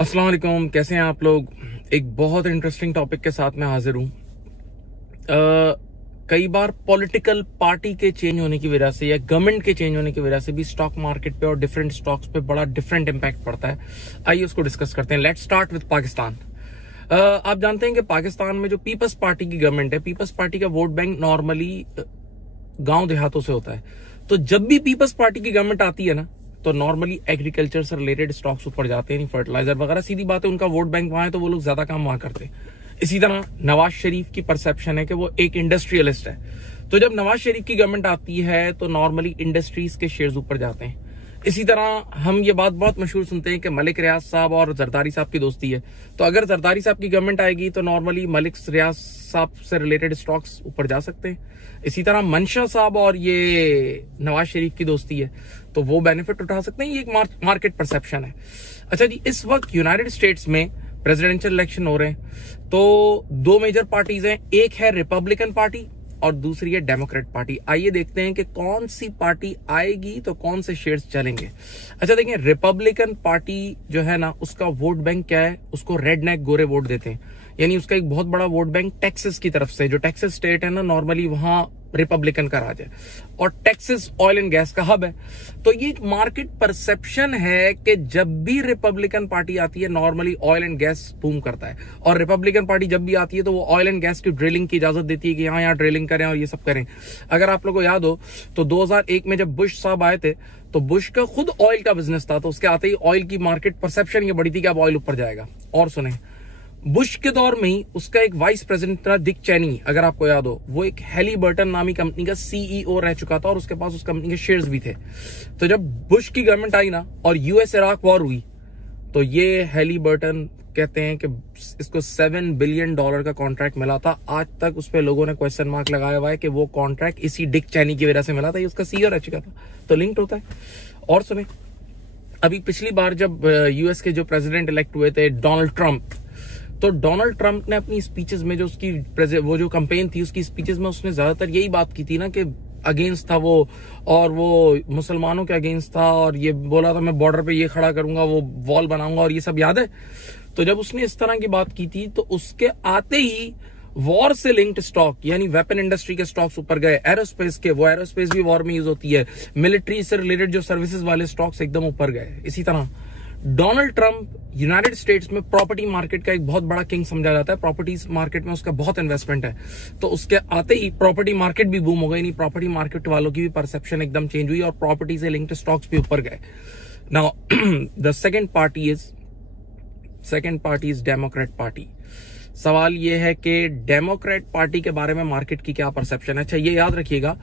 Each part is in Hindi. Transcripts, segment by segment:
अस्सलाम वालेकुम, कैसे हैं आप लोग। एक बहुत इंटरेस्टिंग टॉपिक के साथ मैं हाजिर हूं। कई बार पॉलिटिकल पार्टी के चेंज होने की वजह से या गवर्नमेंट के चेंज होने की वजह से भी स्टॉक मार्केट पे और डिफरेंट स्टॉक्स पे बड़ा डिफरेंट इम्पैक्ट पड़ता है। आइए उसको डिस्कस करते हैं। Let's start with Pakistan. आप जानते हैं कि पाकिस्तान में जो पीपल्स पार्टी की गवर्नमेंट है, पीपल्स पार्टी का वोट बैंक नॉर्मली गांव देहातों से होता है। तो जब भी पीपल्स पार्टी की गवर्नमेंट आती है ना, तो नॉर्मली एग्रीकल्चर से रिलेटेड स्टॉक्स ऊपर जाते हैं, फर्टिलाइजर वगैरह। सीधी बात है, उनका वोट बैंक वहां है तो वो लोग ज्यादा काम वहां करते हैं। इसी तरह नवाज शरीफ की परसेप्शन है कि वो एक इंडस्ट्रियलिस्ट है, तो जब नवाज शरीफ की गवर्नमेंट आती है तो नॉर्मली इंडस्ट्रीज के शेयर्स ऊपर जाते हैं। इसी तरह हम ये बात बहुत मशहूर सुनते हैं कि मलिक रियाज साहब और जरदारी साहब की दोस्ती है, तो अगर जरदारी साहब की गवर्नमेंट आएगी तो नॉर्मली मलिक रियाज साहब से रिलेटेड स्टॉक्स ऊपर जा सकते हैं। इसी तरह मंशा साहब और ये नवाज शरीफ की दोस्ती है तो वो बेनिफिट उठा सकते हैं। ये एक मार्केट परसेप्शन है। अच्छा जी, इस वक्त यूनाइटेड स्टेट्स में प्रेसिडेंशियल इलेक्शन हो रहे हैं, तो दो मेजर पार्टीज हैं, एक है रिपब्लिकन पार्टी और दूसरी है डेमोक्रेट पार्टी। आइए देखते हैं कि कौन सी पार्टी आएगी तो कौन से शेयर्स चलेंगे। अच्छा देखिए, रिपब्लिकन पार्टी जो है ना, उसका वोट बैंक क्या है, उसको रेड नेक गोरे वोट देते हैं, यानी उसका एक बहुत बड़ा वोट बैंक टेक्सास की तरफ से, जो टेक्सास स्टेट है ना, नॉर्मली वहां रिपब्लिकन का राज है और टेक्सास ऑयल एंड गैस का हब है। तो ये एक मार्केट परसेप्शन है कि जब भी रिपब्लिकन पार्टी आती है normally oil and gas boom करता है, और रिपब्लिकन पार्टी जब भी आती है तो वो ऑयल एंड गैस की ड्रिलिंग की इजाजत देती है कि यहाँ ड्रिलिंग करें और ये सब करें। अगर आप लोगों को याद हो तो 2001 में जब बुश साहब आए थे तो बुश का खुद ऑयल का बिजनेस था, तो उसके आते ही ऑयल की मार्केट परसेप्शन ये बढ़ी थी कि अब ऑयल ऊपर जाएगा। और सुने, बुश के दौर में ही उसका एक वाइस प्रेसिडेंट था डिक चेनी, अगर आपको याद हो, वो एक हैलीबर्टन नामी कंपनी का सीईओ रह चुका था और उसके पास उस कंपनी के शेयर्स भी थे। तो जब बुश की गवर्नमेंट आई ना और यूएस इराक वॉर हुई, तो ये हैलीबर्टन कहते हैं कि इसको $7 बिलियन का कॉन्ट्रैक्ट मिला था। आज तक उस पर लोगों ने क्वेश्चन मार्क लगाया हुआ है कि वो कॉन्ट्रैक्ट इसी डिक चेनी की वजह से मिला था, ये उसका सीईओ रह चुका था, तो लिंक्ड होता है। और सुने, अभी पिछली बार जब यूएस के जो प्रेसिडेंट इलेक्ट हुए थे डोनाल्ड ट्रंप, तो डोनाल्ड ट्रंप ने अपनी स्पीचेस में जो उसकी वो जो कैंपेन थी उसकी स्पीचेस में उसने ज्यादातर यही बात की थी ना कि अगेंस्ट था वो, और वो मुसलमानों के अगेंस्ट था, और ये बोला था मैं बॉर्डर पे ये खड़ा करूंगा, वो वॉल बनाऊंगा, और ये सब याद है। तो जब उसने इस तरह की बात की थी तो उसके आते ही वॉर से लिंक्ड स्टॉक यानी वेपन इंडस्ट्री के स्टॉक्स ऊपर गए, एरोस्पेस के, वो एरोस्पेस भी वॉर में यूज होती है, मिलिट्री से रिलेटेड जो सर्विसेज वाले स्टॉक्स एकदम ऊपर गए। इसी तरह डोनाल्ड ट्रंप यूनाइटेड स्टेट्स में प्रॉपर्टी मार्केट का एक बहुत बड़ा किंग समझा जाता है, प्रॉपर्टीज मार्केट में उसका बहुत इन्वेस्टमेंट है, तो उसके आते ही प्रॉपर्टी मार्केट भी बूम हो गई, नहीं प्रॉपर्टी मार्केट वालों की भी परसेप्शन एकदम चेंज हुई और प्रॉपर्टी से लिंक्ड स्टॉक्स भी ऊपर गए। Now the second party is Democrat party. सवाल ये है कि डेमोक्रेट पार्टी के बारे में मार्केट की क्या परसेप्शन है। अच्छा ये याद रखिएगा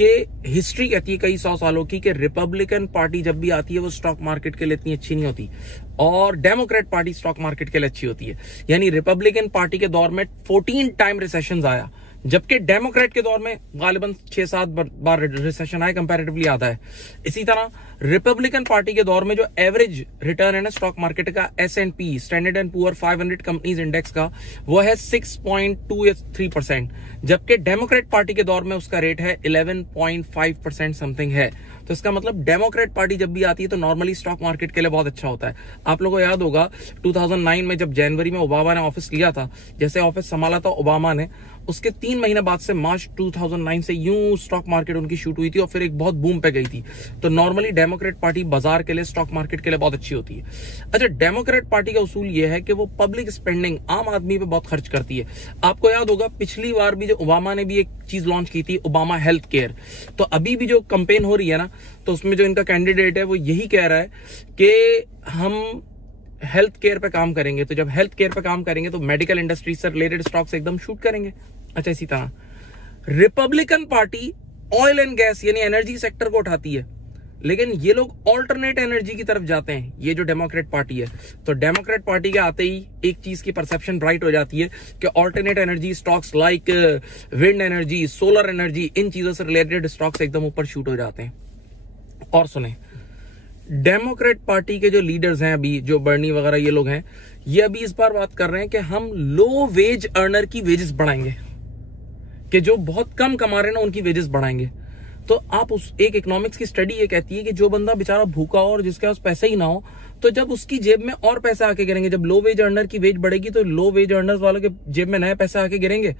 कि हिस्ट्री कहती है कई 100 सालों की कि रिपब्लिकन पार्टी जब भी आती है वो स्टॉक मार्केट के लिए इतनी अच्छी नहीं होती और डेमोक्रेट पार्टी स्टॉक मार्केट के लिए अच्छी होती है। यानी रिपब्लिकन पार्टी के दौर में 14 टाइम रिसेशन आया, जबकि डेमोक्रेट के दौर में गालिबन 6-7 बार रिसेशन आए, कंपैरेटिवली आता है। इसी तरह रिपब्लिकन पार्टी के दौर में जो एवरेज रिटर्न है ना स्टॉक मार्केट का, S&P standard and poor 500 companies index का, वो है 6.2 या 3%, जबकि डेमोक्रेट पार्टी के दौर में उसका रेट है 11.5% समथिंग है। तो इसका मतलब डेमोक्रेट पार्टी जब भी आती है तो नॉर्मली स्टॉक मार्केट के लिए बहुत अच्छा होता है। आप लोगों को याद होगा 2009 में जब जनवरी में ओबामा ने ऑफिस लिया था, जैसे ऑफिस संभाला था ओबामा ने, उसके 3 महीने बाद से मार्च 2009 से यूं स्टॉक मार्केट उनकी शूट हुई थी और फिर एक बहुत बूम पे गई थी। तो नॉर्मली डेमोक्रेट पार्टी बाजार के लिए, स्टॉक मार्केट के लिए बहुत अच्छी होती है। अच्छा, डेमोक्रेट पार्टी का उसूल यह है कि वो पब्लिक स्पेंडिंग, आम आदमी पे बहुत खर्च करती है। आपको याद होगा पिछली बार भी जो ओबामा ने भी एक चीज लॉन्च की थी, ओबामा हेल्थ केयर। तो अभी भी जो कैंपेन हो रही है ना, तो उसमें जो इनका कैंडिडेट है वो यही कह रहा है कि हम हेल्थ केयर पे काम करेंगे। तो जब हेल्थ केयर पे काम करेंगे तो मेडिकल इंडस्ट्री से रिलेटेड स्टॉक्स एकदम शूट करेंगे। अच्छा, इसी तरह Republican party oil and gas यानी एनर्जी सेक्टर को उठाती है, लेकिन ये लोग ऑल्टरनेट एनर्जी की तरफ जाते हैं, ये जो डेमोक्रेट पार्टी है। तो डेमोक्रेट पार्टी के आते ही एक चीज की परसेप्शन ब्राइट हो जाती है कि alternate energy stocks like wind energy, solar energy, इन चीजों से रिलेटेड स्टॉक्स एकदम ऊपर शूट हो जाते हैं। और सुने, डेमोक्रेट पार्टी के जो लीडर्स हैं अभी, जो बर्नी वगैरह ये लोग हैं, ये अभी इस बार बात कर रहे हैं कि हम लो वेज अर्नर की वेजेस बढ़ाएंगे, कि जो बहुत कम कमा रहे हैं ना उनकी वेजेस बढ़ाएंगे। तो आप उस एक इकोनॉमिक्स की स्टडी ये कहती है कि जो बंदा बेचारा भूखा हो और जिसके पास पैसे ही ना हो, तो जब उसकी जेब में और पैसे आके गिरेंगे, जब लो वेज अर्नर की वेज बढ़ेगी तो लो वेज अर्नर्स वालों के जेब में नए पैसे आके गिरेंगे।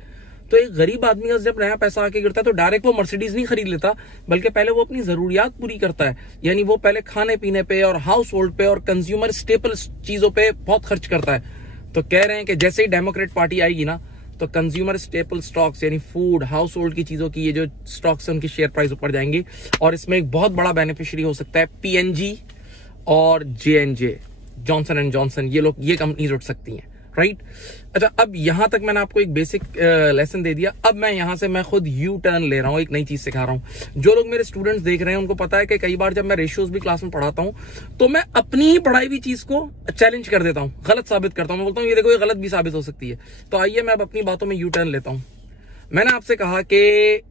तो एक गरीब आदमी का जब नया पैसा आके गिरता है तो डायरेक्ट वो मर्सिडीज नहीं खरीद लेता, बल्कि पहले वो अपनी जरूरियात पूरी करता है। यानी वो पहले खाने पीने पे और हाउस होल्ड पे और कंज्यूमर स्टेपल चीजों पे बहुत खर्च करता है। तो कह रहे हैं कि जैसे ही डेमोक्रेट पार्टी आएगी ना, तो कंज्यूमर स्टेपल स्टॉक्स यानी फूड, हाउस होल्ड की चीजों की ये जो स्टॉक्स है उनकी शेयर प्राइस ऊपर जाएंगी। और इसमें एक बहुत बड़ा बेनिफिशियरी हो सकता है पीएनजी और जेएनजे, जॉनसन एंड जॉनसन, ये लोग, ये कंपनीज उठ सकती हैं, राइट। अच्छा, अब यहां तक मैंने आपको एक बेसिक लेसन दे दिया। अब मैं यहां से मैं खुद यू टर्न ले रहा हूं, एक नई चीज सिखा रहा हूं। जो लोग मेरे स्टूडेंट्स देख रहे हैं उनको पता है कि कई बार जब मैं रेशियोज भी क्लास में पढ़ाता हूं तो मैं अपनी ही पढ़ाई हुई चीज को चैलेंज कर देता हूं, गलत साबित करता हूं। मैं बोलता हूं ये देखो, ये गलत भी साबित हो सकती है। तो आइए मैं अब अपनी बातों में यू टर्न लेता हूं। मैंने आपसे कहा कि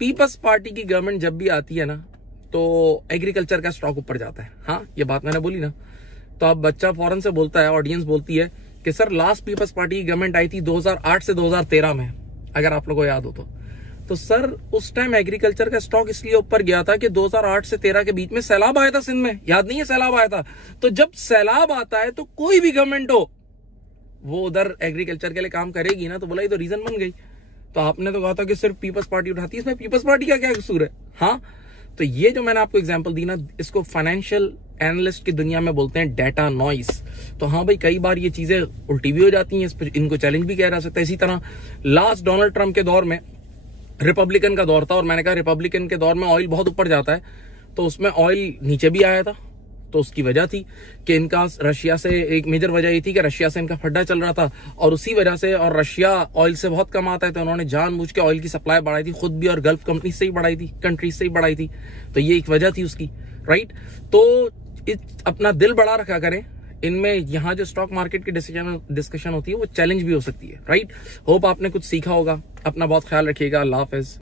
पीपल्स पार्टी की गवर्नमेंट जब भी आती है ना, तो एग्रीकल्चर का स्टॉक ऊपर जाता है। हाँ, ये बात मैंने बोली ना। तो अब बच्चा फौरन से बोलता है, ऑडियंस बोलती है कि सर लास्ट पीपल्स पार्टी की गवर्नमेंट आई थी 2008 से 2013 में, अगर आप लोगों को याद हो तो सर उस टाइम एग्रीकल्चर का स्टॉक इसलिए ऊपर गया था कि 2008 से 13 के बीच में सैलाब आया था सिंध में, याद नहीं है? सैलाब आया था। तो जब सैलाब आता है तो कोई भी गवर्नमेंट हो वो उधर एग्रीकल्चर के लिए काम करेगी ना। तो बोला ये तो रीजन बन गई। तो आपने तो कहा था कि सिर्फ पीपल्स पार्टी उठाती है, इसमें पीपल्स पार्टी का क्या कसूर है? हाँ, तो ये जो मैंने आपको एग्जांपल दी ना, इसको फाइनेंशियल एनालिस्ट की दुनिया में बोलते हैं डेटा नॉइस। तो हाँ भाई, कई बार ये चीजें उल्टी भी हो जाती हैं, इनको चैलेंज भी किया जा सकता है। इसी तरह लास्ट डोनाल्ड ट्रंप के दौर में रिपब्लिकन का दौर था, और मैंने कहा रिपब्लिकन के दौर में ऑयल बहुत ऊपर जाता है, तो उसमें ऑयल नीचे भी आया था। तो उसकी वजह थी कि इनका रशिया से, एक मेजर वजह ये थी कि रशिया से इनका फड्डा चल रहा था, और उसी वजह से, और रशिया ऑयल से बहुत कम आता है, तो उन्होंने जानबूझ के ऑयल की सप्लाई बढ़ाई थी खुद भी, और गल्फ कंपनी से ही बढ़ाई थी, कंट्रीज से ही बढ़ाई थी। तो ये एक वजह थी उसकी, राइट। तो अपना दिल बड़ा रखा करें, इनमें यहाँ जो स्टॉक मार्केट की डिस्कशन होती है वो चैलेंज भी हो सकती है, राइट। होप आपने कुछ सीखा होगा। अपना बहुत ख्याल रखिएगा। अल्लाह हाफिज।